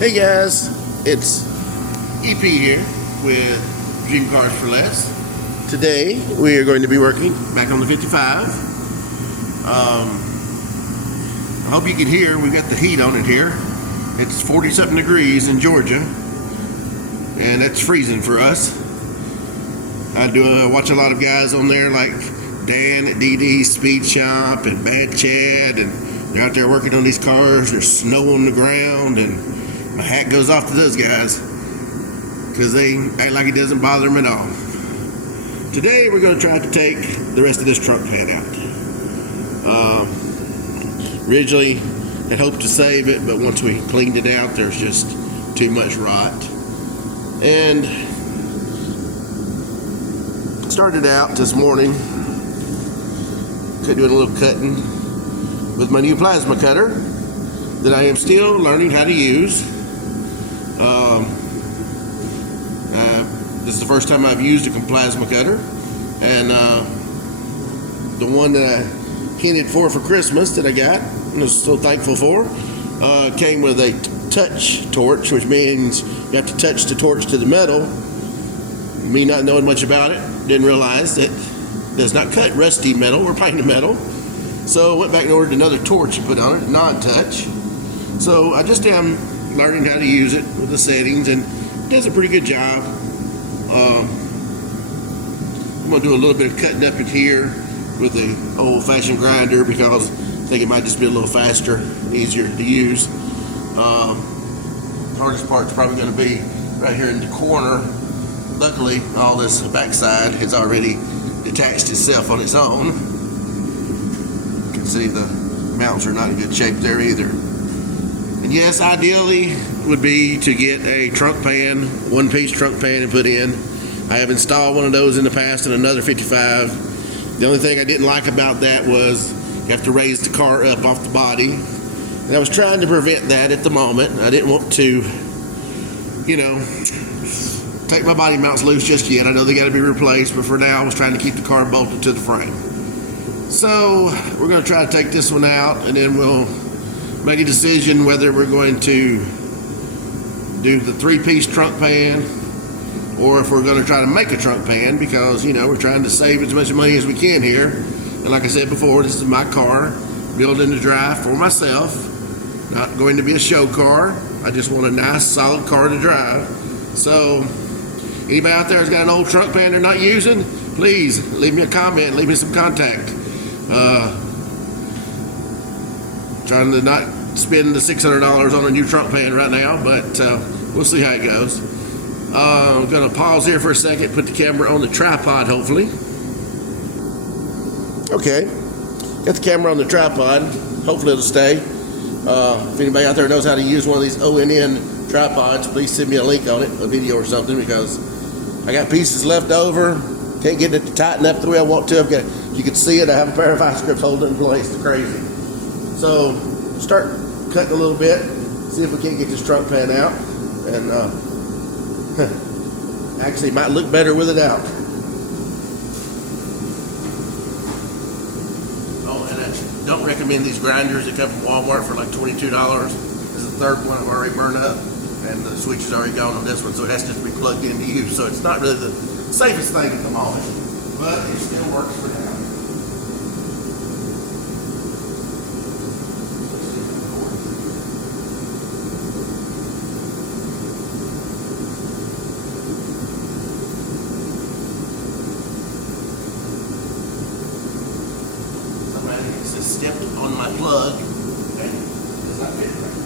Hey guys, it's EP here with Dream Cars for Less. Today we are going to be working back on the 55. I hope you can hear, we've got the heat on it here. It's 40 something degrees in Georgia and that's freezing for us. I watch a lot of guys on there like Dan at DD's Speed Shop and Bad Chad, and they're out there working on these cars. There's snow on the ground, and my hat goes off to those guys because they act like it doesn't bother them at all. Today we're going to try to take the rest of this trunk pan out. Originally had hoped to save it, but once we cleaned it out, there's just too much rot. And started out this morning doing a little cutting with my new plasma cutter that I am still learning how to use. This is the first time I've used a plasma cutter, and the one that I hinted for Christmas that I got and was so thankful for came with a touch torch, which means you have to touch the torch to the metal. Me not knowing much about it, didn't realize that it does not cut rusty metal or painted metal. So I went back and ordered another torch to put on it, non-touch. So I just am learning how to use it with the settings, and it does a pretty good job. I'm going to do a little bit of cutting up in here with the old-fashioned grinder because I think it might just be a little faster, easier to use. Hardest part's probably going to be right here in the corner. Luckily, all this backside has already detached itself on its own. You can see the mounts are not in good shape there either. And yes, ideally would be to get a trunk pan, one-piece trunk pan and put in. I have installed one of those in the past in another 55. The only thing I didn't like about that was you have to raise the car up off the body. And I was trying to prevent that at the moment. I didn't want to, take my body mounts loose just yet. I know they got to be replaced, but for now I was trying to keep the car bolted to the frame. So we're going to try to take this one out, and then we'll make a decision whether we're going to do the three-piece trunk pan or if we're going to try to make a trunk pan, because we're trying to save as much money as we can here. And like I said before, this is my car, built in to drive for myself, not going to be a show car. I just want a nice solid car to drive. So anybody out there has got an old trunk pan they're not using, please leave me a comment, leave me some contact. Trying to not spend the $600 on a new trunk pan right now, but we'll see how it goes. I'm going to pause here for a second, put the camera on the tripod, hopefully. Okay, got the camera on the tripod. Hopefully it'll stay. If anybody out there knows how to use one of these ONN tripods, please send me a link on it, a video or something, because I got pieces left over. Can't get it to tighten up the way I want to. You can see it. I have a pair of vice grips holding it in place. It's crazy. So start cutting a little bit, see if we can't get this trunk pan out, and actually it might look better with it out. Oh, and I don't recommend these grinders that come from Walmart for like $22. This is the third one I've already burned up, and the switch is already gone on this one, so it has to be plugged into use. So it's not really the safest thing at the moment, but it still works for now. Somebody just stepped on my plug. Okay, does not fit right.